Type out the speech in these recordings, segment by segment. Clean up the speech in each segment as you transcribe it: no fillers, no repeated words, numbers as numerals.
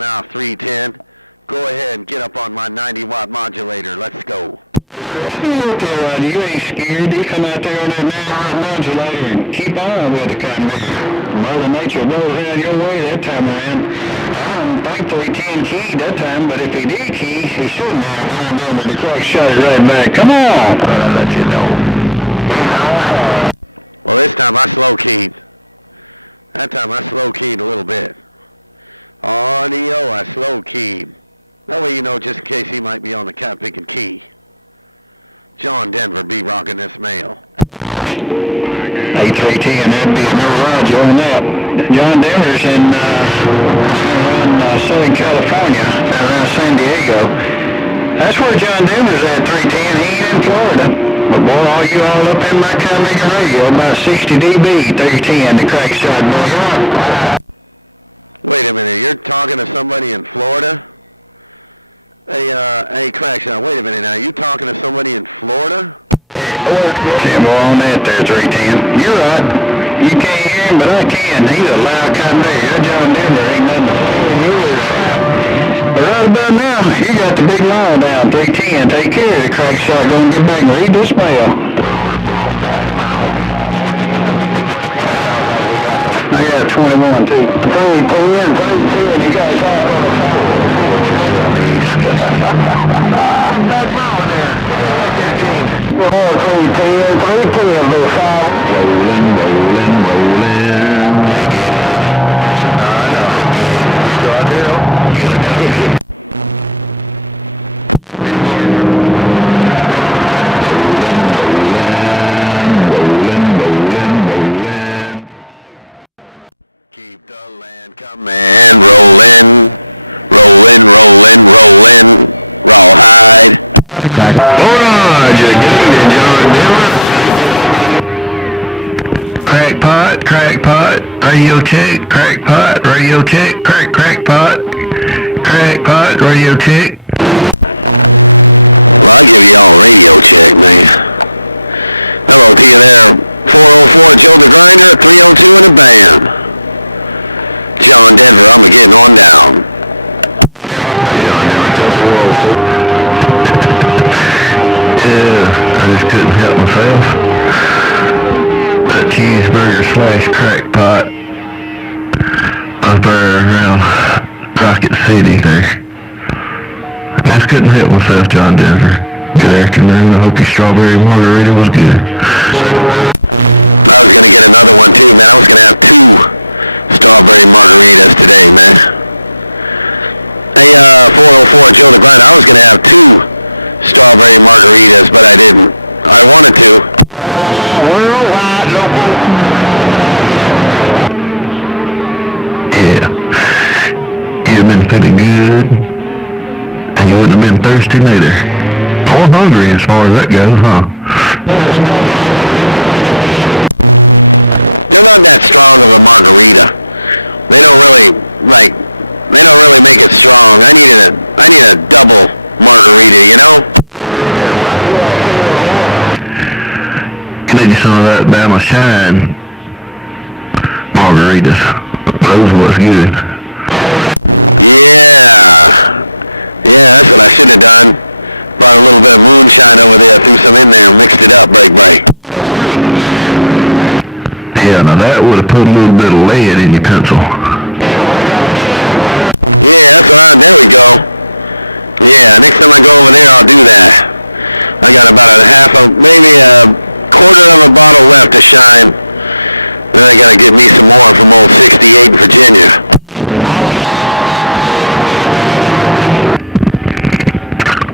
Now 310. Go ahead and get up on my 90-watt modulator. Let's go. You ain't scared. You come out there on that 90-watt modulator and keep on with it, kind of. Mother Nature blows out your way that time around. I don't think 310 keyed that time, but if he did key, he shouldn't have. I'm over the Crackshot right back. Come on! I'll let you know. Well, this time I slow keyed. That time I slow keyed a little bit. Audio, I slow keyed. That way you know just in case he might be on the cat picking key. John Denver be rocking this mail. 8310, that'd be a no Roger on that. John Denver's in around Southern California, around San Diego. That's where John Denver's at, 310. He ain't in Florida. But boy, all you all up in my California radio, about 60 dB, 310, the Crackshot boy. Wait a minute, you're talking to somebody in Florida? Hey, Crackshot, wait a minute now. You talking to somebody in Florida? Yeah, boy, on that there, 310. You're right. You can't hear him, but I can. He's a loud kind of man. That John Denver ain't nothing to But right about now, you got the big line down, 310. Take care of the Crackshot. Gonna get back and read this mail. I got 21, too. 310, you guys all on the phone. That's wrong there. Oh, 310, 310, little foul. Rolling. I know. So I do. Keep the land coming, rolling. Rawhide. Roger, John Denver. Crackpot, radio check, crackpot, radio check, crackpot, radio check. Well, I'll give you all a radio check, man. Hello to you there. 404 Joe the Grinder, 302 in the band. John Denver, I'm getting on down. I just couldn't help myself. That cheeseburger / crackpot up there around Rocket City there. I just couldn't help myself, John Denver. Good afternoon. I hope your strawberry margarita was good. I was going to get another one too, man. I was going to have 2 strawberry margaritas today, man. Hey, 404 Joe the Grind, I was going to have 2 strawberry margaritas, but I didn't. I wanted to. Yeah. You've been feeling good, and you wouldn't have been thirsty neither. Or hungry as far as that goes, huh? They're not that strong of a margarita. They don't really make it strong. I need a double margarita, you know? Need you some of that Bama Shine margaritas. Those are what's good. Yeah, that's what I should have done. Brought a little bit of moonshine over there, threw some in there, and mixed it up, break. Yeah, now that would have put a little bit of lead in your pencil. Yeah, that's right. There we go. Yeah, next time I go over there, I'll do that. I got about maybe a quarter of a bottle left to shine. Then I gotta get me some more from old 68 in Virginia.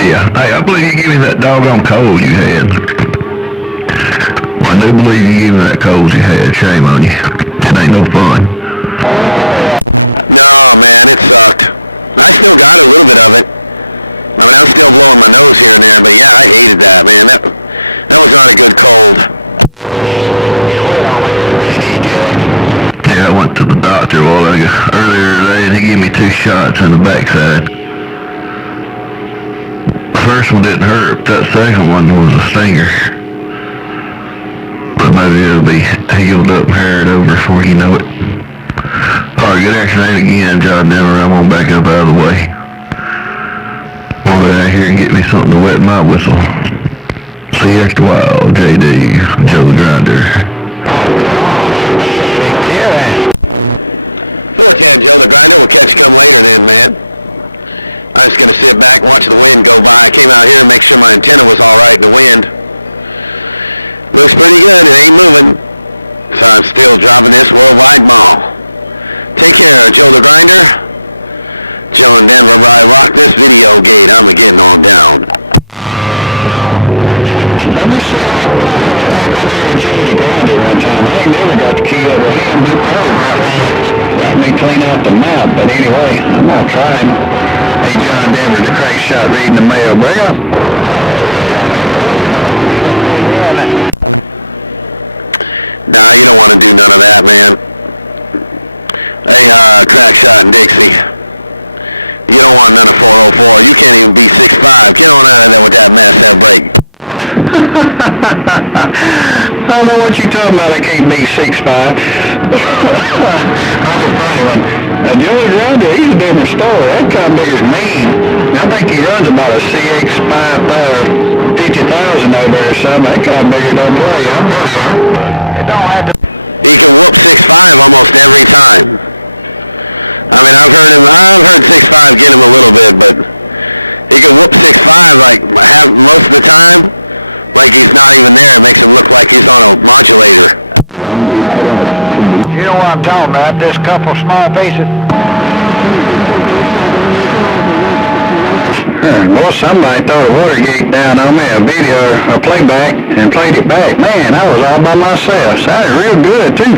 Yeah, hey, I believe you gave me that doggone cold you had. Well, I do believe you gave me that cold you had. Shame on you. It ain't no fun. No, man, it sucked. I still got a little bit of it. I mean, I'm still blowing my nose here and there, but yeah, I hated that, man. That was not a good cold. Yeah, I went to the doctor earlier today, and he gave me 2 shots in the backside. The first one didn't hurt, but that second one was a stinger. But maybe it'll be healed up and haired over before you know it. Alright, good afternoon again, John Denver. I'm on back up out of something to wet my whistle. See you after a while, JD, Joe the Grinder. 410, Joe the Grinder. We'll catch you come later then, man. I'm just going to sit back and watch the wind go by. I came out here and make sure my antenna was all right in the wind. Looks pretty good. It ain't moving. So I'm still driving this worldwide mall. Take care, Joe the Grinder. Joe in Denver, I rock this video gate. I'm getting on down. I ain't never got the key over here. Let me clean out the map, but anyway, I'm gonna try him. Hey, John Denver, the Crackshot reading the mail, bro. Nah, you don't want to do none of that, man. Hey, Crackshot and Dixie. You don't want none of 404. You can't even be 6'5". Get on out of there with that mess, that break. I don't know what you're talking about. I can't be 6'5". That's a funny one. Joey Grinder, he's a different story. That kind of big as me. I think he runs about a CX-5 50,000 over there or something. That kind of bigger than way. It don't have to. He can whoop 6'5" almost every time. I mean, I've heard 6'5" get him a little bit, but he can whoop 6'5" like most of the time. Like he's not even there. It makes him look like he's on a modulator. You know what I'm talking about, this couple small pieces. Well, somebody threw a water gate down on me, a video, a playback, and played it back. Man, I was all by myself. Sounded real good, too.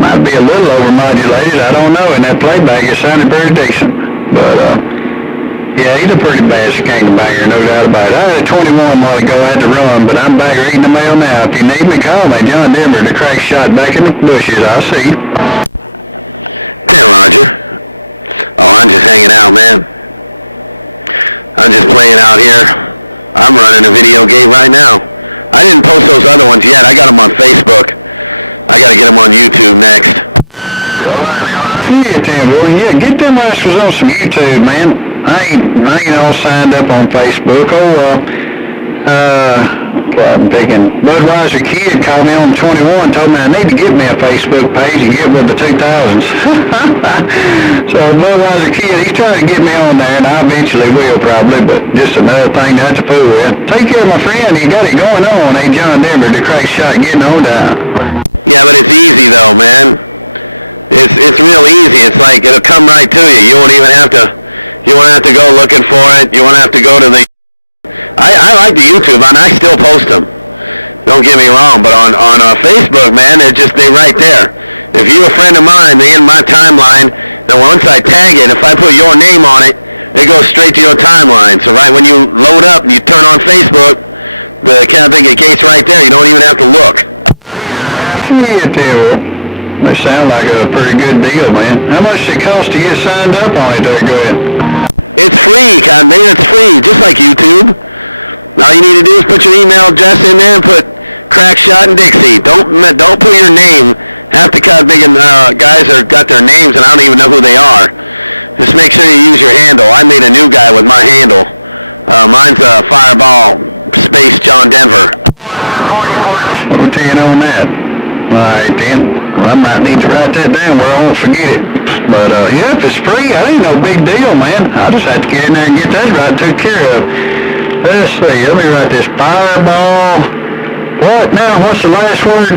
Might be a little over-modulated, I don't know. In that playback, it sounded very decent. But, yeah, he's a pretty bad skank-banger, no doubt about it. I had a 21 while ago, I had to run, but I'm back reading the mail now. If you need me, call me. John Denver, the Crackshot back in the bushes. I'll see you. Hey, Roger. Oh, I'm just hanging out, man. I'm just playing out here. I'm running a video game right now. I didn't post those other ones yet. I got them on Facebook. I got to get them on YouTube next. Yeah, Tim, boy, yeah, get them rascals on some YouTube, man. I ain't all signed up on Facebook. I'm thinking Budweiser Kid called me on 21, told me I need to get me a Facebook page and get with the 2000s. So Budweiser Kid, he's trying to get me on there, and I eventually will probably, but just another thing not to fool with. Take care, my friend. You got it going on. Hey, John Denver, the Crackshot, getting on down. Yeah, but it's easy though, man. It's real easy. It's like it'll come right to you. You won't even have to. You won't have to go looking for it. You won't have to go to the. I like the YouTube, and I still post them. Don't get me wrong, but on Facebook, man, they right there. If you're a friend of mine, they in my timeline. Then once I tag it, if I put your name on it, it goes straight to your timeline. So right when you load up and you turn on Facebook, the camping gate's right there. You don't even have to look. Yeah, Taylor. They sound like a pretty good deal, man. How much does it cost to get signed up on it there, go ahead? It's free, camping. It's free, just like YouTube. All you need to do is put your email address in there and put Crackshot and Dixie. Don't put your name. Half the camping guys got their names and I don't even know who they are. Just make sure you use your handle. I made a new guy with my handle. Mine's Fireball Space John Denver. What do you know on that? Alright then. Well, I might need to write that down where I won't forget it. But yeah, if it's free, that ain't no big deal, man. I'll just have to get in there and get that right took care of. Let's see, let me write this Fireball. What now? What's the last word?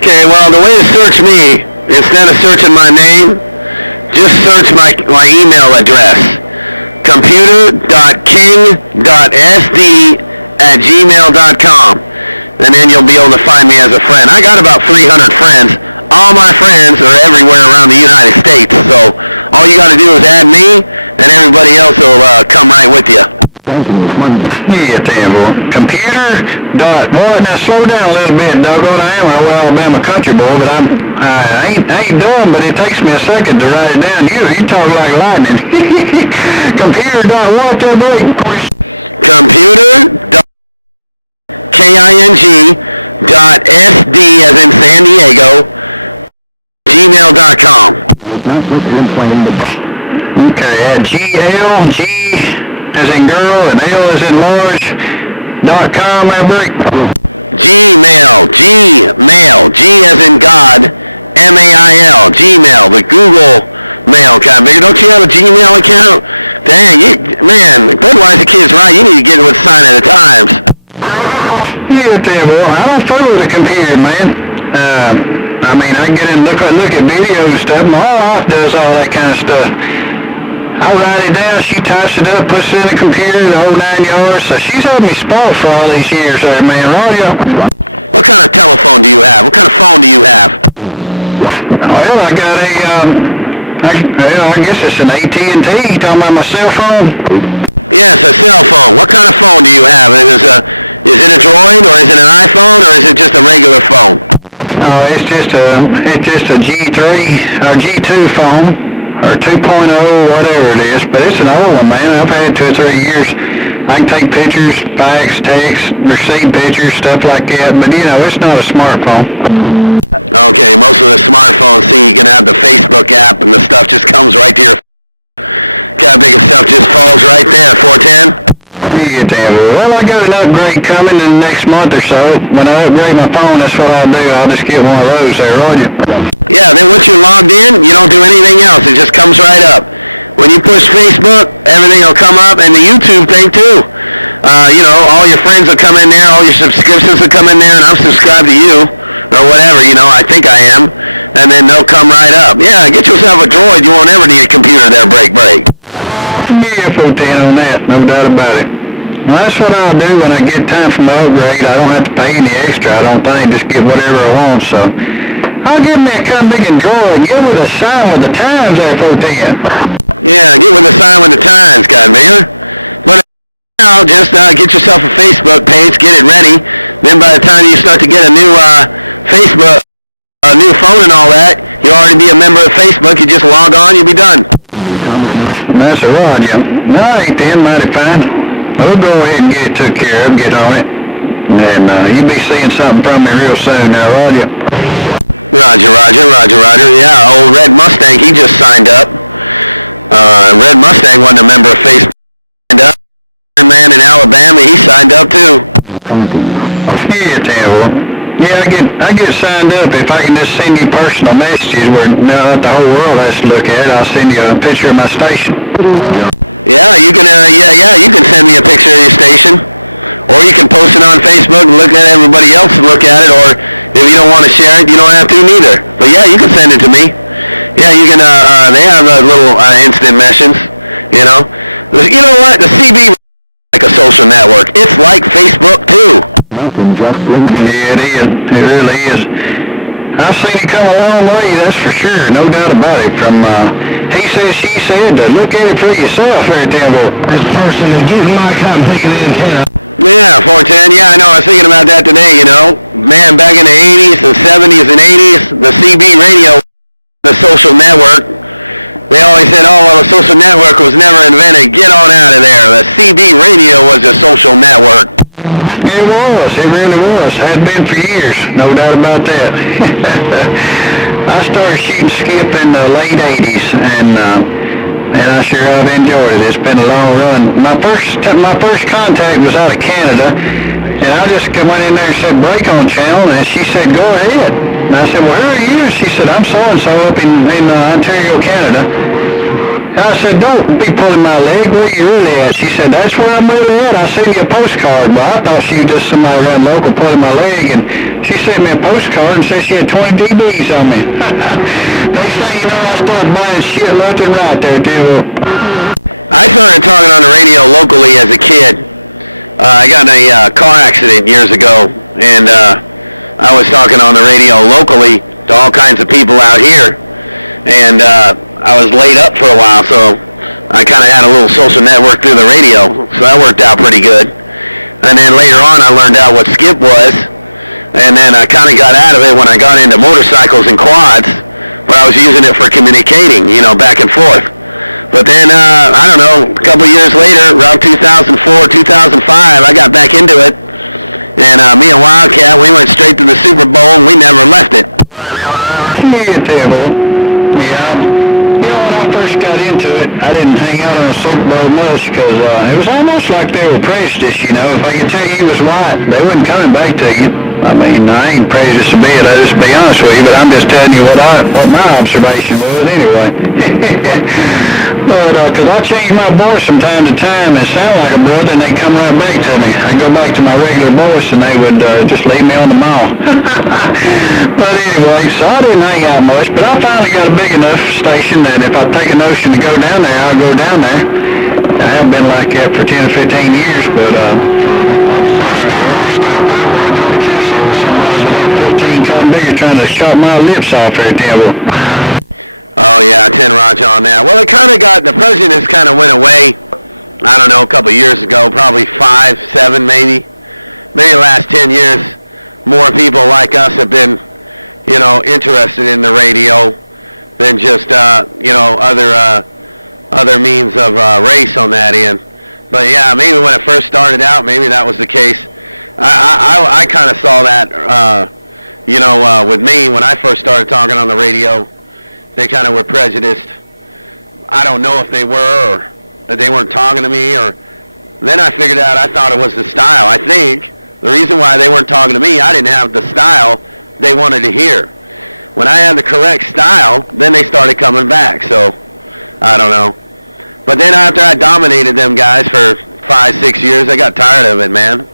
Okay, well, the way to search me, instead of searching my name, just search my email address. computer.king.sd@gmail.com. And then you'll be able to find me as a friend. I got about 300 friends. All my friends are everywhere around the United States. So all you got to do is add me, and everybody else will come right with you. Yeah, Tambo. Computer. Boy, now slow down a little bit, doggone. I am an old Alabama country boy, but I ain't dumb, but it takes me a second to write it down. You talk like lightning. Computer. What there, boy? Computer. KING.SD as in San Diego. gmail.com. Okay, at GLG. as in girl, and L as in large, .com, Maverick. Gmail, G as in God, M-A-I-L, Gmail, the Google Mail account. Don't you have a Gmail account? Dang, man, Budweiser Kid's right. You need to get with the sign of the times. Yeah, well, I don't fool with a computer, man. I mean, I get in and look at videos and stuff. My wife does all that kind of stuff. I write it down, she types it up, puts it in the computer, the whole 9 yards. So she's had me spoiled for all these years there, man. Radio. What kind of telephone do you have? What kind of phone do you have? Well, I got I guess it's an AT&T. You talking about my cell phone? Yes, a cell phone. What kind of phone do you have? Is it a Droid, or is it an iPhone, or is it just a regular phone? Oh, it's just a G3 or G2 phone. Or 2.0, whatever it is, but it's an old one, man. I've had it 2 or 3 years. I can take pictures, fax, text, receive pictures, stuff like that, but you know, it's not a smartphone. Okay, most of the smartphones, see, you can have the Facebook app and the stuff just comes right to your big stuff just falls right there, 410? Yeah, damn. Well, I got an upgrade coming in the next month or so. When I upgrade my phone, that's what I'll do. I'll just get one of those there, Roger. Yeah, then once you're logged in, you don't do anything else. It just comes right up. When you push Facebook, everything will come up, and the YouTube thing too. You know, all your friends will come in there, all your subscriptions will come in there, and I'm subscribed to you, or whatever, you know, I think I am, and then they'll come right up. Yeah, get yourself a Droid. You won't ever need a computer there, break. Yeah, 410 on that, no doubt about it. Well, that's what I'll do when I get time for my upgrade. I don't have to pay any extra, I don't think. Just get whatever I want, so I'll give me a kind of big Droid. Get with a sign with the times there, 410. Yeah, get with the sign with the times, godmother. But now, just get yourself a Facebook page, get it ready. Then by the time you start to get a new Facebook, a new phone and all that, you'll already be a member of Facebook. You just log on, you'll be done. That's a rod, yeah. No, ain't then, mighty fine. We'll go ahead and get it took care of, get on it. And you'll be seeing something from me real soon now, Roger. Roger. Yeah, old Red Mustang, he just signed up. Red Mustang wasn't a member of Facebook. Signed up. Man in Alabama, he signed up too. Yeah, terrible. Yeah, I get signed up if I can just send you personal messages where now that the whole world has to look at it. I'll send you a picture of my station. Yeah, you can. You can send me a picture of your station, or you can post it on Facebook and look at everybody else and look at it. Or if you don't want to share it, you don't have to neither. But yeah, you can send it to me. Yeah, you can. They have little instant messages. You know. You know what? The CB is like a social network. It's like Facebook too. Yeah, it is. It really is. I've seen it come a long way, that's for sure. No doubt about it. From he said, she said, to look at it for yourself right there. This person is getting my cotton picking antenna. Yeah, 410. Yeah, I know. I was thinking about that today, you know. Man, back in the 80s and 70s and 80s, the CB radio, the social network, they always said, oh, well, the social network was never invented. Get on out of there. The CB radio was a social network. It was. It really was. Had been for years. No doubt about that. I started shooting skip in the late 80s, and I sure have enjoyed it. It's been a long run. My first contact was out of Canada, and I just went in there and said, break on channel, and she said, go ahead. And I said, well, who are you? She said, I'm so-and-so up in Ontario, Canada. And I said, don't be pulling my leg. Where you really at? She said, that's where I'm really at. I sent you a postcard. Well, I thought she was just somebody around local pulling my leg. And she sent me a postcard and said she had 20 DBs on me. They say, you know, I started buying shit left and right there, too. I started talking on the radio locally as a kid. I got in a car accident years ago. And I was talking on the radio locally to all kinds of people out here. And I was laid up for a while, so I kind of had a little social network through the radio, so that worked out pretty good. And then later on, I learned out what skip was, and then I kind of got out of it when I got into motorcycles and quads, but I was using it for communicating, you know, back and forth. But then, I don't know, a couple of years later, around 2004, 2005, I got back into it, and me and Wildcat, we went straight to the Super Bowl, and we never left it. Yeah, terrible. Yeah. You know, when I first got into it, I didn't hang out on a soapboat much because it was almost like they were prejudiced, you know. If I could tell you was white, they wasn't coming back to you. I mean, I ain't prejudiced a bit, I'll just be honest with you, but I'm just telling you what my observation was anyway. But, because I change my voice from time to time and sound like a brother, and they come right back to me. I go back to my regular voice, and they would just leave me on the mall. But anyway, so I didn't hang out much, but I finally got a big enough station that if I take a notion to go down there, I'll go down there. I haven't been like that for 10 or 15 years, but, 14 come bigger trying to chop my lips off there, Temple. Oh, yeah, 10 Roger on that. Well, it kind of got, the prejudice kind of went away, I don't know, a couple of years ago, probably 5, 7 maybe. Maybe the last 10 years, more people like us have been, you know, interested in the radio than just, you know, other means of race on that end. But yeah, maybe when it first started out, maybe that was the case. I kind of saw that, you know, with me when I first started talking on the radio. They kind of were prejudiced. I don't know if they were or that they weren't talking to me, or then I figured out I thought it was the style. I think the reason why they weren't talking to me, I didn't have the style they wanted to hear. When I had the correct style, then they started coming back. So I don't know. But then after I dominated them guys for 5, 6 years, I got tired of it, man.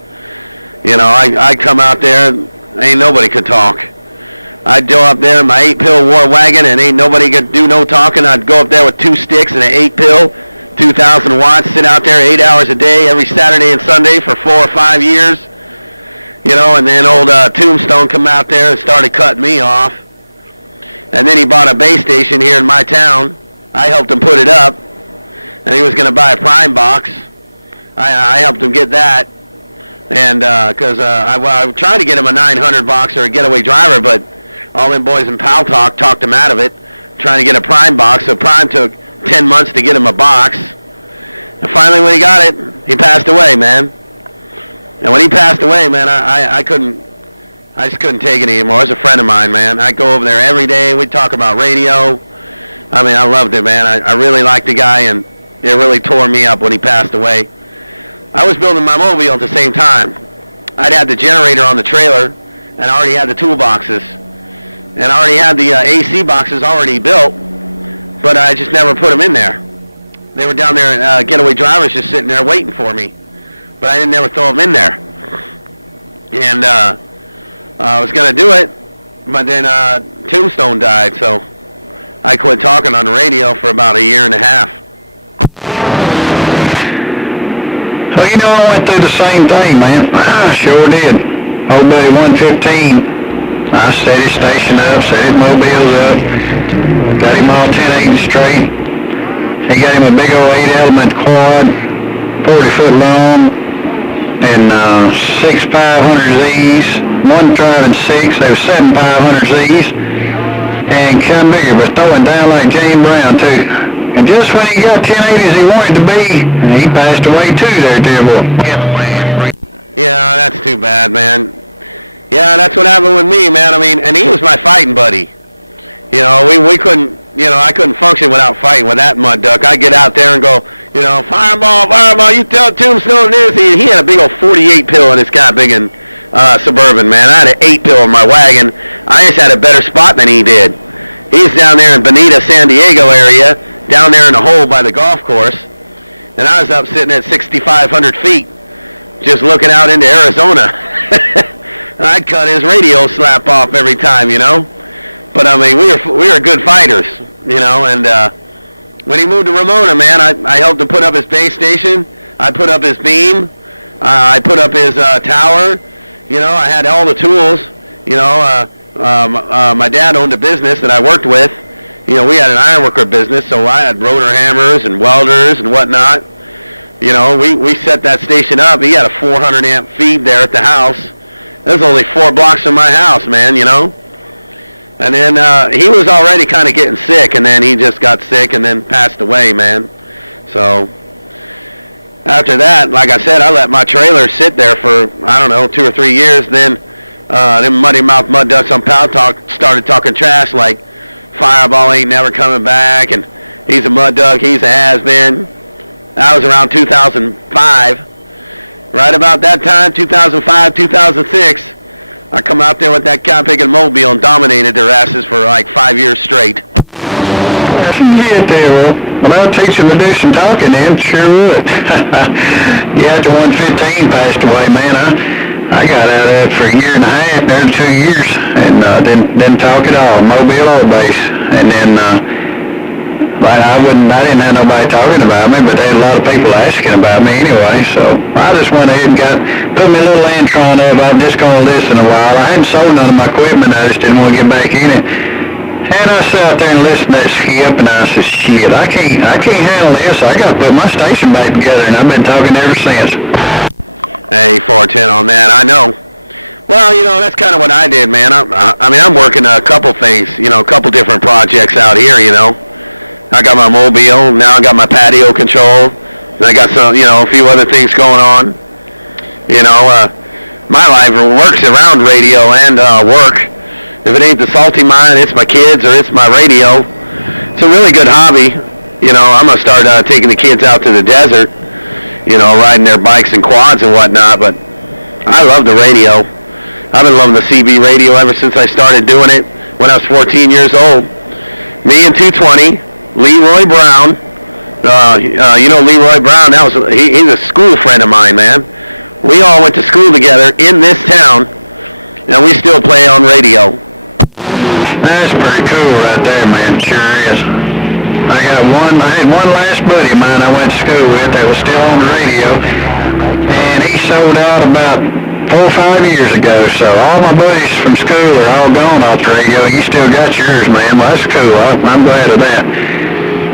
You know, I'd come out there, ain't nobody could talk. I'd go up there in my 8-pill war wagon, and ain't nobody could do no talking. I'd go up there with 2 sticks and an 8-pill, 2,000 watts, sit out there 8 hours a day every Saturday and Sunday for 4 or 5 years. You know, and then old Tombstone come out there and started cutting me off. And then he bought a base station here in my town. I helped him put it up. And he was going to buy a prime box. I helped him get that. And because I tried to get him a 900 box or a getaway driver, but all them boys in Pal talked him out of it, trying to get a prime box. So prime took 10 months to get him a box. And finally when he got it, he passed away, man. And when he passed away, man, I just couldn't take it anymore. He was a friend of mine, man. I'd go over there every day. We'd talk about radio. I mean, I loved it, man. I really liked the guy, and it really tore me up when he passed away. I was building my mobile at the same time. I'd had the generator on the trailer, and I already had the toolboxes. And I already had the AC boxes already built, but I just never put them in there. They were down there, getaway drivers just sitting there waiting for me. But I didn't never throw them in there. And I was going to do it, but then Tombstone died, so I quit talking on the radio for about 1.5 years. Well, you know, I went through the same thing, man. I sure did. Old buddy 115. I set his station up, set his mobiles up, got him all 1080 straight. He got him a big old 8-element quad, 40-foot long, and 6 500Zs, one driving 6, they were 7 500Zs, and kind of bigger, but throwing down like James Brown, too. And just when he got 1080s he wanted to be, he passed away too there, dear boy. Yeah, that's too bad, man. Yeah, that's what happened with me, man. I mean, and he was my fighting buddy. You know, we couldn't, you know, I couldn't function without fighting with that mud duck. I'd get out there and go, you know, fireball, you tell Tombstone this. He had a big old 48 pill in his Capigan Suburban, man. I had an 8 pill in my wagon. I just had a better spot than he did. He's down there in Bonita, San Diego area, down there in the hole by the golf course, and I was up sitting at 6,500 feet, just looking out into Arizona. I'd cut his radio slap off every time, you know. But I mean, we were good fighters, you know. And when he moved to Ramona, man, I helped him put up his base station. I put up his beam. I put up his tower. You know, I had all the tools. You know, my dad owned a business that I worked with. You know, we had an ironworker business, so I had rotor hammers and welders and whatnot. You know, we set that station up. He had a 400 amp feed there at the house. It was only 4 blocks from my house, man, you know. And then he was already kind of getting sick, and then he just got sick and then passed away, man. So after that, like I said, I let my trailer sit there for, I don't know, 2 or 3 years. Then them muddy mouth mud ducks on Pal Talk started talking trash like Fireball ain't never coming back, and He's a mud dog. He's a has-been. That was around 2005. Right about that time, 2005, 2006, I come out there with that cow-picking mobile and dominated their asses for like 5 years straight. Get there, well, I'll teach them to do some talking then, sure would. Yeah, after 115 passed away, man, I got out of that for a year and a half, nearly 2 years, and didn't talk at all, mobile or bass. And then, I didn't have nobody talking about me, but there had a lot of people asking about me anyway, so I just went ahead and put my little Antron up. I'm just going to listen a while. I hadn't sold none of my equipment, I just didn't want to get back in it. And I sat out there and listened to that skip, and I said, shit, I can't handle this. I got to put my station back together, and I've been talking ever since. Hey, 410 on that, I know. Well, that's kind of what I did, man. I'm working a couple things, a couple different projects out here, I got my mobile, now I got my patio control, and I got some, a few other things going on. My life works around radio and work. If it ain't the salty mine, it's my kids or it's my radio. It's a really good hobby. I'm going to start taking the kids out to the desert, riding their bikes and quads and whatnot, but I love the radio. I've been loving the CB radio ever since I started doing it when I was 14 years old. Me and 220, Leroy Brown, Leroy Brown, he's a school friend of mine, man. We all went to school together in this town, and we still play on radio. That's pretty cool right there, man. Sure is. I had one last buddy of mine I went to school with that was still on the radio, and he sold out about 4 or 5 years ago. So all my buddies from school are all gone off the radio. You still got yours, man. Well, that's cool. I'm glad of that.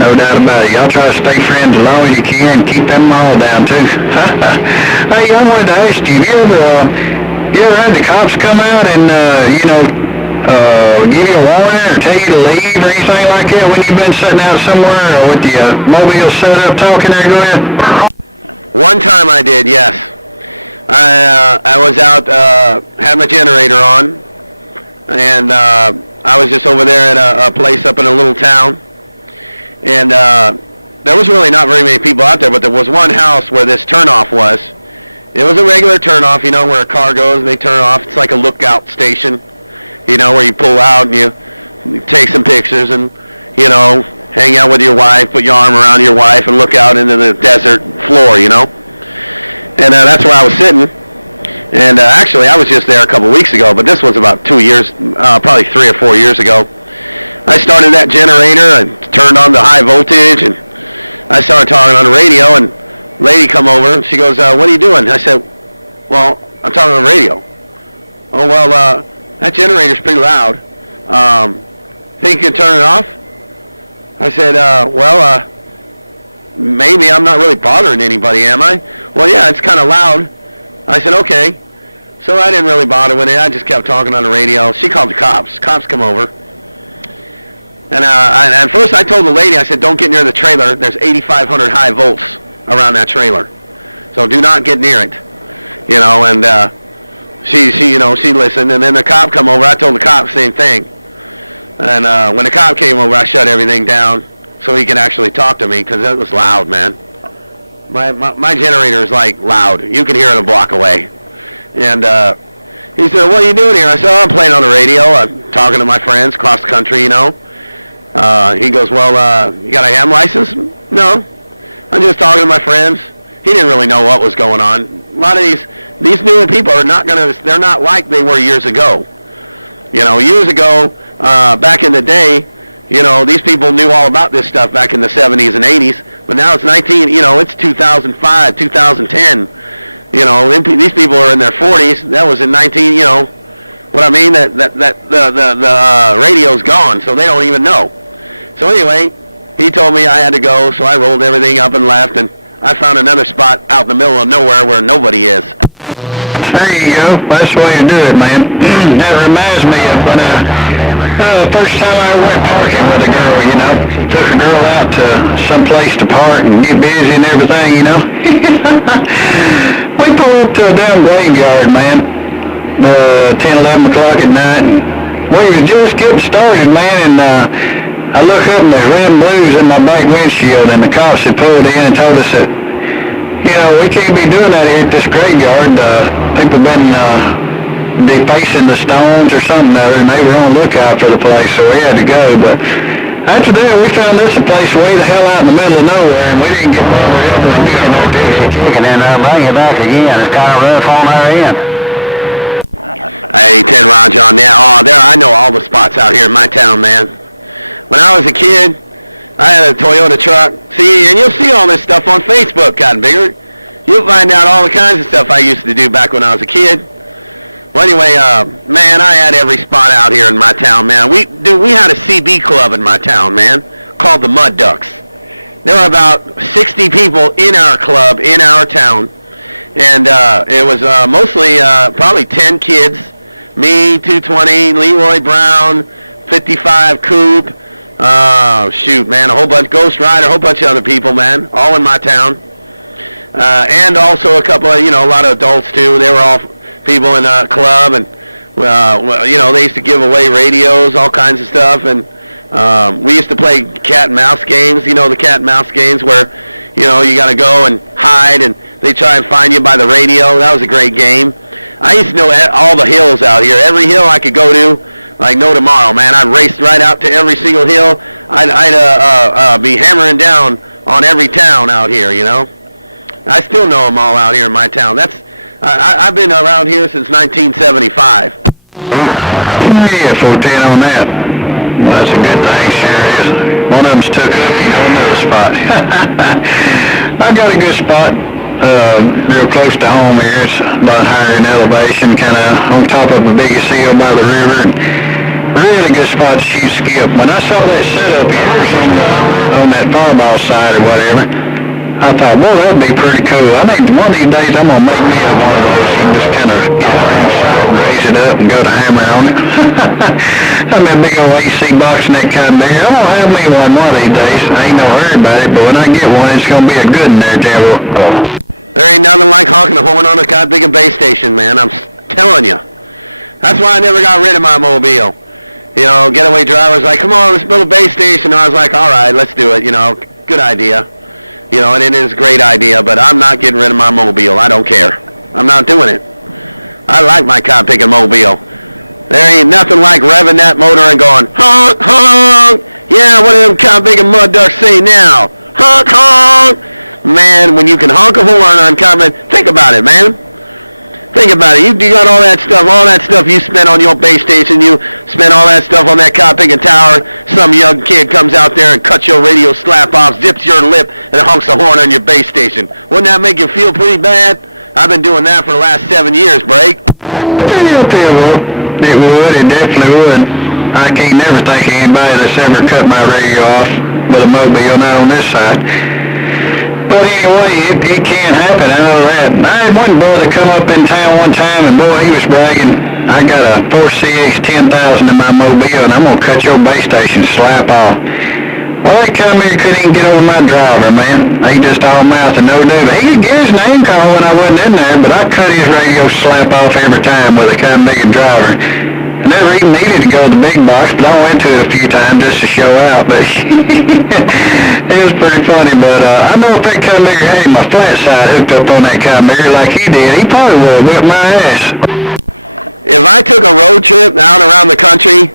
No doubt about it. Y'all try to stay friends as long as you can and keep them all down too. Hey, I wanted to ask you, you ever had the cops come out and give you a warning or tell you to leave or anything like that when you've been sitting out somewhere or with the mobile set up talking there, go ahead? One time I did, yes. I was out, had my generator on, and I was just over there at a place up in a little town, and there was really not very many people out there, but there was one house where this turnoff was. It was a regular turnoff, where a car goes and they turn off. It's like a lookout station, where you pull out and you take some pictures and, hang out with your wife, put your arm around your wife and look out into the desert floor, And that's where I was sitting. And actually, I was just there a couple weeks ago, but this was about 2 years, probably 3 or 4 years ago. I started that generator and turned on the high voltage, and I started talking on the radio, and a lady come over, and she goes, what are you doing? I said, well, I'm talking on the radio. Oh, well, that generator's pretty loud. Think you can turn it off? I said, maybe. I'm not really bothering anybody, am I? Well, yeah, it's kind of loud. I said, okay. So I didn't really bother with it. I just kept talking on the radio. She called the cops. Cops come over. And first I told the lady, I said, don't get near the trailer. There's 8,500 high volts around that trailer. So do not get near it. And she listened. And then the cop come over. I told the cop the same thing. And when the cop came over, I shut everything down so he can actually talk to me, because it was loud, man. My generator is like loud. You can hear it a block away. And he said, what are you doing here? I said, I'm playing on the radio. I'm talking to my friends across the country, He goes, well, you got a ham license? No. I'm just talking to my friends. He didn't really know what was going on. A lot of these newer people are they're not like they were years ago. Years ago, back in the day, these people knew all about this stuff back in the 70s and 80s, but now it's it's 2005, 2010. These people are in their 40s. That was in what I mean, that the radio's gone, so they don't even know. So anyway, he told me I had to go, so I rolled everything up and left, and I found another spot out in the middle of nowhere where nobody is. There you go. That's the way to do it, man. That reminds me of when first time I went parking with a girl, took a girl out to some place to park and get busy and everything, We pulled up to a damn graveyard, man, 10, 11 o'clock at night, and we were just getting started, man, and I look up and there's red and blues in my back windshield, and the cops had pulled in and told us that, we can't be doing that here at this graveyard. People been defacing the stones or something or other, and they were on lookout for the place, so we had to go. But after that, we found this a place way the hell out in the middle of nowhere, and we didn't get over ever again. And then bring it back again. It's kind of rough on our end. Hey, 10 Ron John. Yeah, I know all the spots out here in my town, man. When I was a kid, I had a Toyota truck. See, and you'll see all this stuff on Facebook, Cotton Bigger. You'll find out all the kinds of stuff I used to do back when I was a kid. Well, anyway, man, I had every spot out here in my town, man. We had a CB club in my town, man, called the Mud Ducks. There were about 60 people in our club, in our town, and it was mostly probably 10 kids. Me, 220, Leroy Brown, 55 Coop, shoot, man, a whole bunch, Ghost Rider, a whole bunch of other people, man, all in my town. And also a couple of, a lot of adults, too. They were all people in a club, and, they used to give away radios, all kinds of stuff, and we used to play cat and mouse games, the cat and mouse games where, you got to go and hide, and they try and find you by the radio. That was a great game. I used to know all the hills out here. Every hill I could go to, like no tomorrow, man. I'd race right out to every single hill. I'd be hammering down on every town out here, I still know them all out here in my town. I've been around here since 1975. Yeah, 14 on that. Well, that's a good thing, sure is. One of them's took up, another spot. I got a good spot. Real close to home here. It's about higher in elevation, kind of on top of the biggest hill by the river. Really good spot to shoot skip. When I saw that setup here on that fireball side or whatever, I thought, well, that'd be pretty cool. I think one of these days I'm going to make me up one of those and just kind of raise it up and go to hammer on it. I mean, a big old AC box and that kind of big. I'm going to have me one of these days. I ain't no hurry about it, but when I get one, it's going to be a good one there, General. There ain't nothing like honking a horn on a goddamn base station, man. I'm telling you. That's why I never got rid of my mobile. Getaway drivers like, come on, let's build a base station. And I was like, all right, let's do it. Good idea. And it is a great idea, but I'm not getting rid of my mobile. I don't care. I'm not doing it. I like my cop picking mobile. There ain't nothing like revving that motor and going, honk, honk. Yeah, what do them cop picking mud ducks say now? Honk, honk. Man, when you can honk a horn on coming, think about it, man. Think about it. You got all that stuff you spent on your base station. You spent all that stuff on that cop picking tower. Some young kid comes out there and cuts your radio slap off, zips your lip, and honks a horn on your base station. Wouldn't that make you feel pretty bad? I've been doing that for the last 7 years, Break. It would. It definitely would. I can't never think of anybody that's ever cut my radio off with a mobile, not on this side. But anyway, it can't happen. I know that. I had one brother come up in town one time, and boy, he was bragging, I got a 4CX 10,000 in my mobile, and I'm going to cut your base station slap off. Well, that come here couldn't even get over my driver, man. He just all mouth and no do. But he could get his name called when I wasn't in there, but I cut his radio slap off every time with a kind of big driver. I never even needed to go to the big box, but I went to it a few times just to show out. But it was pretty funny. But I know if that kind of nigger had my flat side hooked up on that kind of nigger like he did, he probably would have whipped my ass. If I took a road trip out around the country,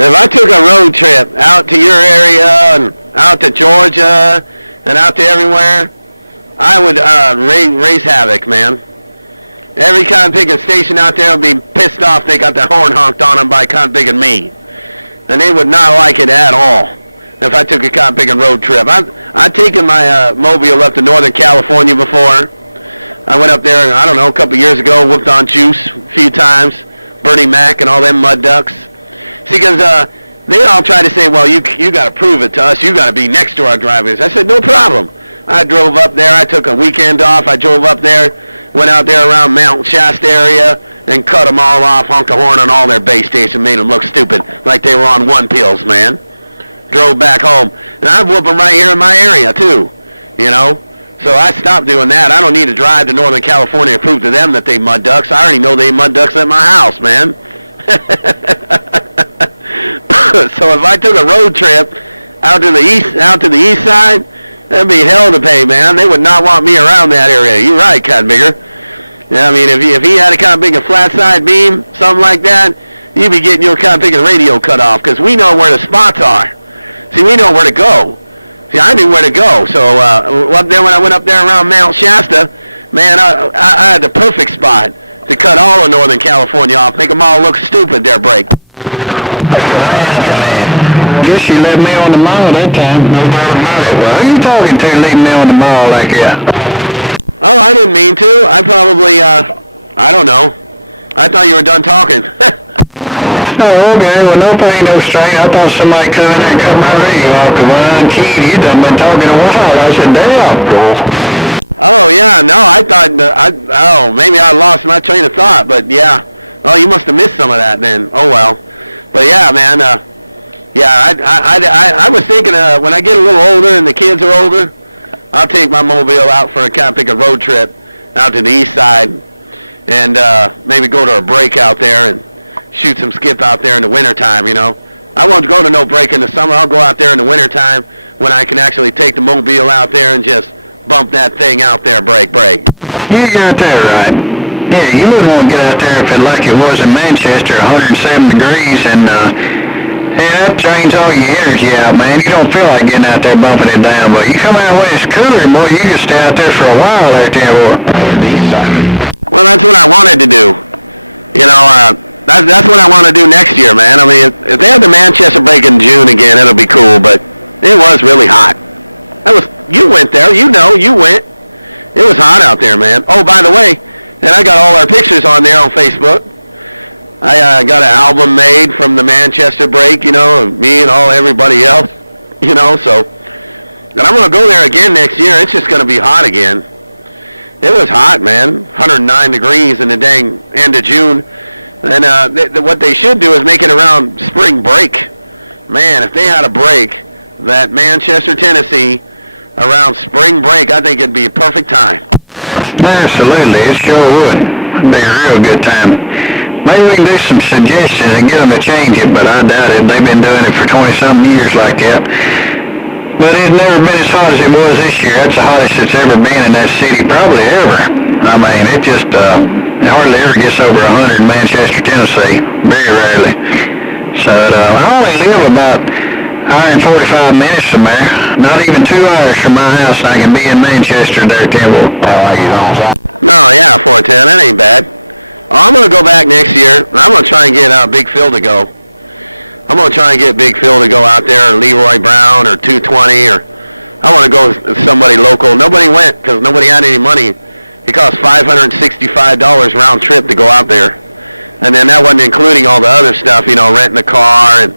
if I took a road trip out to your area and out to Georgia and out to everywhere, I would raise havoc, man. Every cotton picking station out there would be pissed off they got their horn honked on them by cotton picking me. And they would not like it at all if I took a cotton picking road trip. I'd taken my mobile up to Northern California before. I went up there, I don't know, a couple years ago, whooped on Juice a few times, Bernie Mac and all them mud ducks. See, because they all try to say, well, you got to prove it to us. You got to be next to our drivers. I said, no problem. I drove up there. I took a weekend off. I drove up there, went out there around Mount Shasta area, and cut them all off, honked a horn on all their base stations, made them look stupid, like they were on one pills, man. Drove back home. And I'd whoop them right here in my area, too, So I stopped doing that. I don't need to drive to Northern California to prove to them that they mud ducks. I already know they mud ducks at my house, man. So if I took a road trip out to the east side, that'd be hell to pay, man. They would not want me around that area. You're right, Cotton Bigger. Yeah, I mean, if he had a Cotton Bigger flat side beam, something like that, you'd be getting your Cotton Bigger radio cut off, because we know where the spots are. See, we know where to go. See, I knew where to go. So up there when I went up there around Mount Shasta, man, I had the perfect spot to cut all of Northern California off, make them all look stupid, their break. Guess you left me on the mall that time. No doubt about it. Well, who you talking to leaving me on the mall like that? Oh, I didn't mean to. I probably, I don't know. I thought you were done talking. Oh, okay. Well, no pain, no strain. I thought somebody come in there and cut my radio off. Because when I unkeyed, you done been talking a while. I said, damn, Joel. Oh, yeah, no, I thought, maybe I lost my train of thought, but yeah. Oh, you must have missed some of that then. Oh, well. But yeah, man, I was thinking when I get a little older and the kids are older, I'll take my mobile out for a kind of pick a road trip out to the east side and maybe go to a break out there and shoot some skip out there in the wintertime, you know. I won't go to no break in the summer. I'll go out there in the wintertime when I can actually take the mobile out there and just bump that thing out there, break. You got that right. Yeah, you wouldn't want to get out there if it like it was in Manchester, 107 degrees, and that drains all your energy out, man. You don't feel like getting out there bumping it down, but you come out when it's cooler, boy, you can stay out there for a while there, boy. Well, that's what I wanted to do. You know, that's what I want to do next year, man. I mean, if they have the Manchester break in June again, it'll be cool, but it was really hot. You went there, you went. It was hot out there, man. Oh, by the way, and I got all our pictures on there on Facebook. I got an album made from the Manchester break, you know, me and everybody else, you know, so. And I'm going to go there again next year. It's just going to be hot again. It was hot, man. 109 degrees in the dang end of June. And what they should do is make it around spring break. Man, if they had a break, that Manchester, Tennessee, around spring break, I think it'd be a perfect time. Absolutely, it sure would. It'd be a real good time. Maybe we can do some suggestions and get them to change it, but I doubt it. They've been doing it for 20-something years like that. But it's never been as hot as it was this year. That's the hottest it's ever been in that city, probably ever. I mean, it just it hardly ever gets over 100 in Manchester, Tennessee. Very rarely. So I only live about hour and 45 minutes from there. Not even 2 hours from my house, I can be in Manchester there, Timble. No, yeah, 410, that ain't bad. I'm going to go back next year, and I'm going to try and get Big Phil to go. I'm going to try and get Big Phil to go out there, or Leroy Brown, or 220, or I want to go with somebody local. Nobody went because nobody had any money. It cost $565 round trip to go out there. And then that wasn't including all the other stuff, you know, renting a car and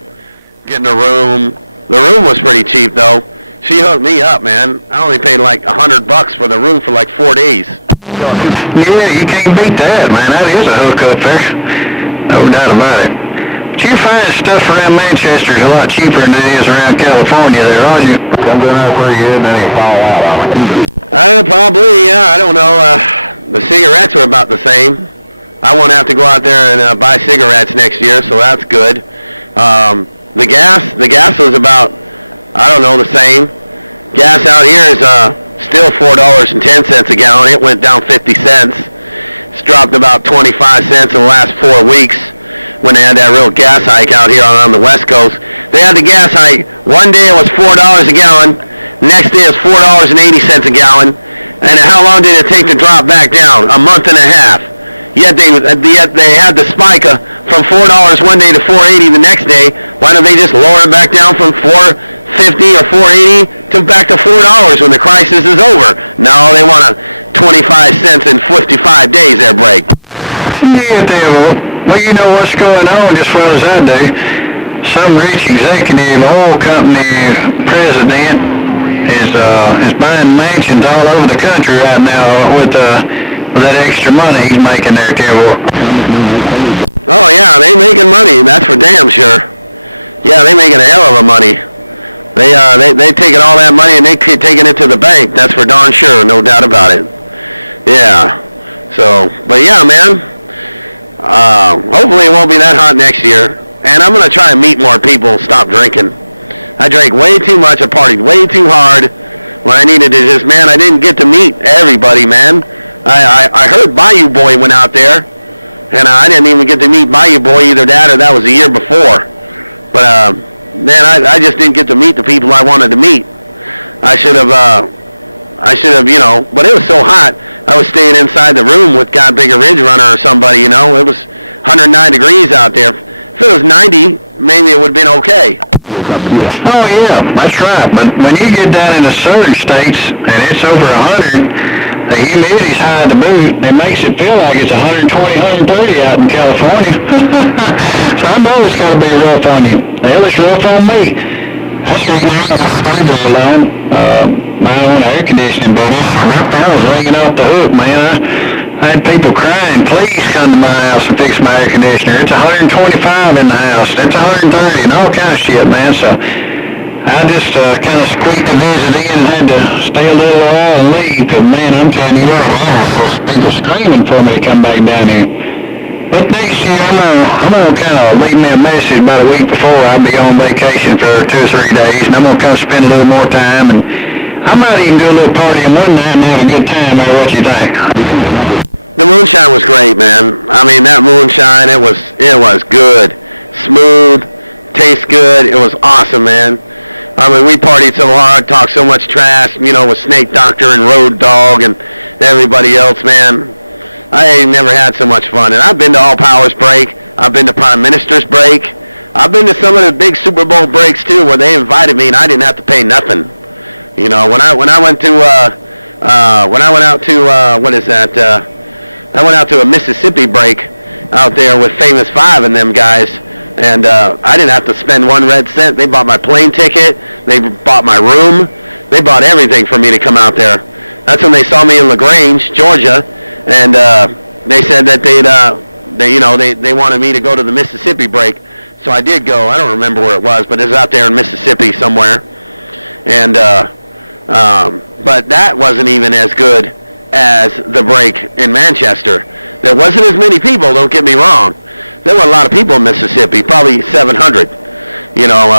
getting a room. The room was pretty cheap, though. She hooked me up, man. I only paid like $100 for the room for like 4 days. Yeah, you can't beat that, man. That is a hookup there. No doubt about it. But you find stuff around Manchester is a lot cheaper than it is around California there, aren't you? Comes in there pretty good and then you fall out on it. Probably, yeah. I don't know. The cigarettes are about the same. I won't have to go out there and buy cigarettes next year, so that's good. The gas was about, I don't know, the same. Gas out here is still $4.10 a gallon. It went down 50 cents. It's dropped about 25 cents in the last 4 weeks when they had that real gas hike out here on the West Coast. They had the gas hike. One day it was $4 a gallon. Next day it was $4.80 a gallon. And how long did it take to drop back down? A month and a half. Yet they had the spike from $4 one day to $4.80 the next day. Why don't they just lower it back down from $4.50 or $4.80 to back to $4 when the crisis is over? No, they want a 25 cents in 55 days their break. Yeah, Devil. Well, you know what's going on as well as I do. Some rich executive oil company president is buying mansions all over the country right now with that extra money he's making there, Devil. Oh yeah, they making money. That's for damn sure. Yeah, they making a hell of a money. They taking all that money and they taking it to the bank. That's for darn sure, no doubt about it. Yeah. So, but yeah, man. Hopefully it won't be that hot next year. and I'm going to try and meet more people, stop drinking. I drank way too much. I partied way too hard when I needed to just, man, I didn't get to meet everybody, man. I heard Bayou Boy went out there, and I didn't even get to meet Bayou Boy, either that or that was the year before. But, man, I just didn't get to meet the people I wanted to meet. I should have, you know, but it was so hot. I was staying inside the room with God Bigger Ridge Runner or somebody, you know. It was 109 degrees out there. If it was 90, maybe it would have been okay. Oh, yeah, that's right. But when you get down in the southern states and it's over 100, the humidity's high to boot. It makes it feel like it's 120, 130 out in California. So I know it's got to be rough on you. Hell, it's rough on me. That's the reason I was alone. My own air conditioning, buddy. I was ringing off the hook, man. I had people crying, please come to my house and fix my air conditioner. It's 125 in the house. It's 130 and all kind of shit, man. So I just kind of squeaked the visit in and had to stay a little while and leave. Because, man, I'm telling you what, people screaming for me to come back down here. But next year, I'm gonna kind of leave me a message about a week before. I'll be on vacation for 2 or 3 days, and I'm gonna come spend a little more time. And I might even do a little partying one night and have a good time. Or what you think? The moonshine was great, man. I mean, that moonshine, it was good, smooth, tastes good. It was awesome, man. I mean, we partied so hard, talked so much trash, you know, with Snake Doctor and Road Dogg and everybody else, man. I ain't never had so much fun. And I've been to All Powers break. I've been to Prime Minister's break. I've been to some of the big Super Bowl breaks too, where they invited me and I didn't have to pay nothing. You know, when I went out to I went out to a Mississippi break out there with Famous Five and them guys, and I didn't have to spend 1 red cent. They bought my plane ticket. They bought my room. They bought everything for me to come out there. That's when they saw me in LaGrange, Georgia, and they said that they wanted me to go to the Mississippi break. So I did go. I don't remember where it was, but it was out there in Mississippi somewhere. And but that wasn't even as good as the break in Manchester. There wasn't as many people, don't get me wrong. There were a lot of people in Mississippi, probably 700. You know,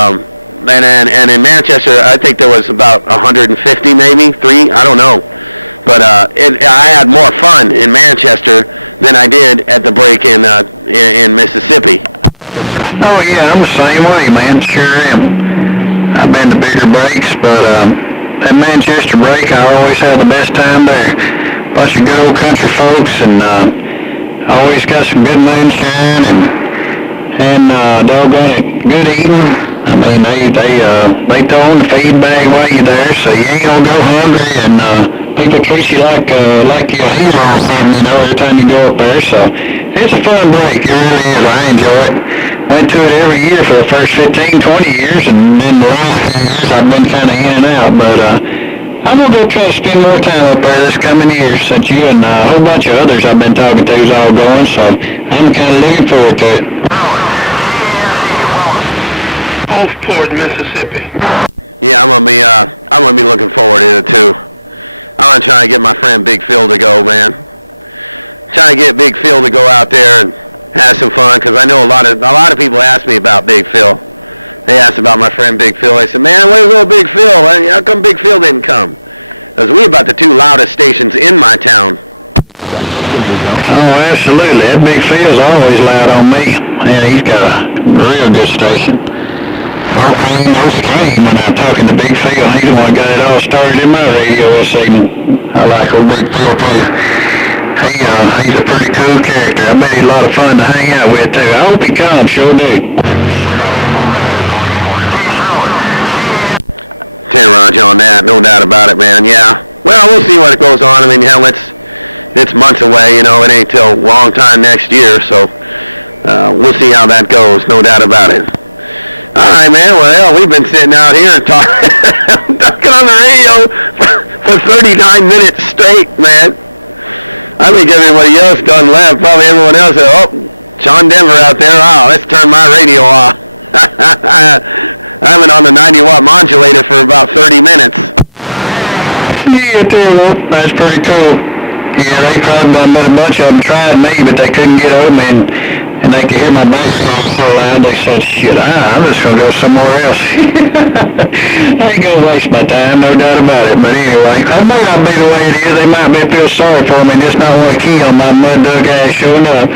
and in Manchester, I think there was about 150 maybe, I don't know. But I had more fun in Manchester than I did at the break in Mississippi. Oh yeah, I'm the same way, man. Sure am. I've been to bigger breaks, but at Manchester break, I always have the best time there. Bunch of good old country folks, and always got some good moonshine and doggone it, good eating. I mean, they throw in the feed bag while you're there, so you ain't gonna go hungry, and people treat you like you're a hero or something, you know, every time you go up there. So it's a fun break, it really is. I enjoy it. Went to it every year for the first 15, 20 years, and then the last few years I've been kind of in and out, but I'm going to go try to spend more time up there this coming year, since you and a whole bunch of others I've been talking to is all going, so I'm kind of looking forward to it. Gulfport, Mississippi. Yeah, I'm gonna be looking forward to it too. I'm gonna try to get my friend Big Phil to go, man. Trying to get Big Phil to go out there and have some fun, because I know a lot of people ask me about Big Phil. They asked about my friend Big Phil. They said, man, where's old Big Phil? How come Big Phil didn't come? Because we about the 2 loudest stations in my town. Oh, absolutely. That Big Phil's always loud on me. Man, he's got a real good station. I knows the game when I'm talking to Big Phil. He's the one that got it all started in my radio this evening. I like old Big Phil too. He's a pretty cool character. I bet he's a lot of fun to hang out with too. I hope he comes, sure do. Roger on that, no doubt about it, man. Yeah. Well, we'll see what goes on. I mean, hell, it's months away. You know, it ain't till a long time next year, so we'll see how that goes. No doubt about it. All right, man. Well, hell, we've been sitting out here and talking on the radio for 39 minutes straight, man. I think everybody else done left. Probably everyone else said, "Oh, John Denver out there. Oh, let's turn my radio off." I have it on the 90-watt modulator for about 30 minutes. Yeah, that's pretty cool. Yeah, they probably done, but a bunch of them tried me, but they couldn't get over me, and and they could hear my bass so loud, they said, shit, I'm just going to go somewhere else. I ain't going to waste my time, no doubt about it. But anyway, that may not be the way it is. They might be feel sorry for me and just not want to key on my mud duck ass showing up.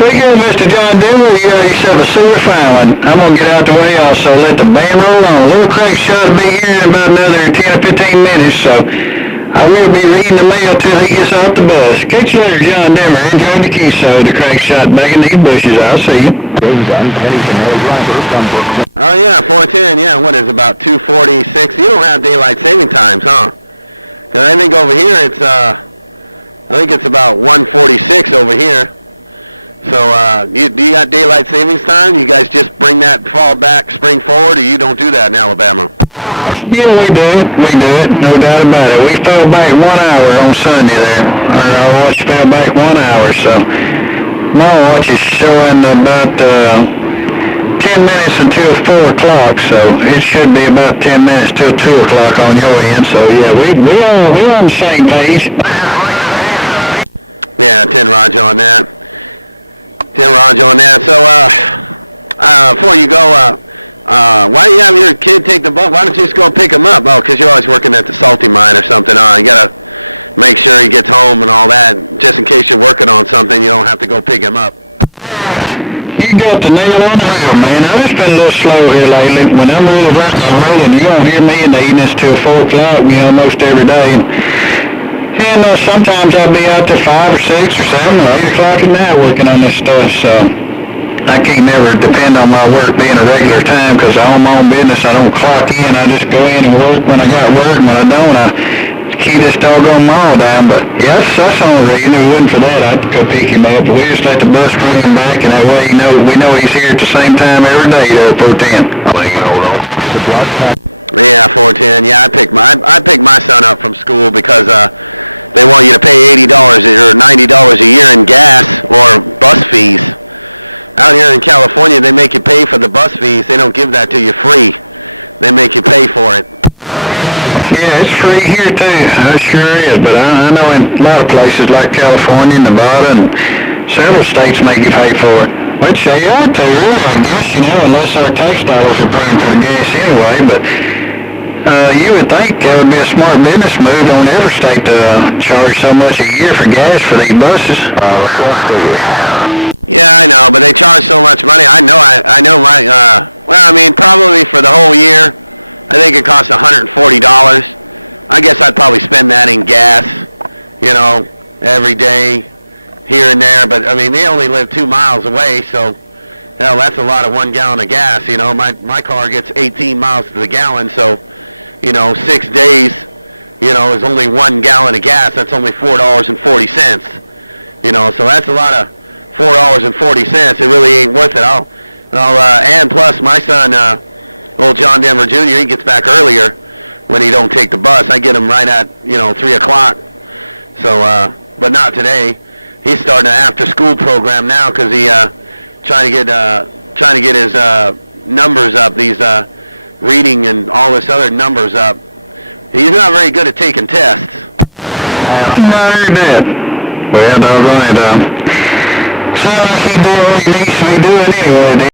Pretty good, Mr. John Denver. You got yourself a super fine one. I'm going to get out the way also. Let the band roll on. A little Crackshot will be here in about another 10 or 15 minutes, so I will be reading the mail till he gets off the bus. Catch you later, John Denver. Enjoy the Keysode, the Crackshot back in these bushes. I'll see you. Oh yeah, 410. Yeah, what is it, about 2:46? You don't have daylight saving times, huh? 'Cause I think over here I think it's about 1:46 over here. So do you got daylight savings time? You guys just bring that fall back, spring forward, or you don't do that in Alabama? Yeah, we do it, no doubt about it. We fell back 1 hour on Sunday there. Our watch fell back 1 hour, so my watch is showing about 10 minutes until 4 o'clock, so it should be about 10 minutes till 2 o'clock on your end. So yeah, we're on the same page. Yeah, 10 Roger on that. 10 Roger on that. So before you go, why do you have your kid take the bus? Why don't you just go pick him up? Oh, because you're always working at the salty mine or something. You got to make sure he gets home and all that. Just in case you're working on something, you don't have to go pick him up. You got the nail on the head, man. I've just been a little slow here lately. When I'm really rolling, you don't hear me in the evenings till 4 o'clock, most every day. And sometimes I'll be out till 5 or 6 or 7 or 8 o'clock at night working on this stuff, so I can't never depend on my work being a regular time because I own my own business. I don't clock in. I just go in and work when I got work, and when I don't, I keep this doggone mall down. But yeah, that's the only reason. If it wasn't for that, I'd go pick him up. But we just let the bus bring him back, and that way we know he's here at the same time every day there at 410. Yeah, 410. Yeah, I pick my son up from school because they want you to pay $80 or $90 a year in gas or bus fees. Out here in California, they make you pay for the bus fees. They don't give that to you free. They make you pay for it. Yeah, it's free here too. It sure is. But I know in a lot of places like California, Nevada, and several states make you pay for it. Which they ought to, really, I guess, unless our tax dollars are paying for the gas anyway. But you would think that would be a smart business move on every state to charge so much a year for gas for these buses. Yeah, I know, but they charge so much money. I know my, probably for the whole year, I think it costs $140. I guess I'd probably spend that in gas, every day, here and there. But, they only live 2 miles away, so, hell, that's a lot of 1 gallon of gas, My car gets 18 miles to the gallon, so, 6 days, is only 1 gallon of gas. That's only $4.40, so that's a lot of $4.40. It really ain't worth it. And plus my son, old John Denver Jr., he gets back earlier when he don't take the bus. I get him right at 3 o'clock. So, but not today. He's starting an after-school program now because he trying to get his numbers up. These reading and all this other numbers up. He's not very good at taking tests. Not very bad. Well, doggone it. Sounds like he doing what he needs to be doing anyway.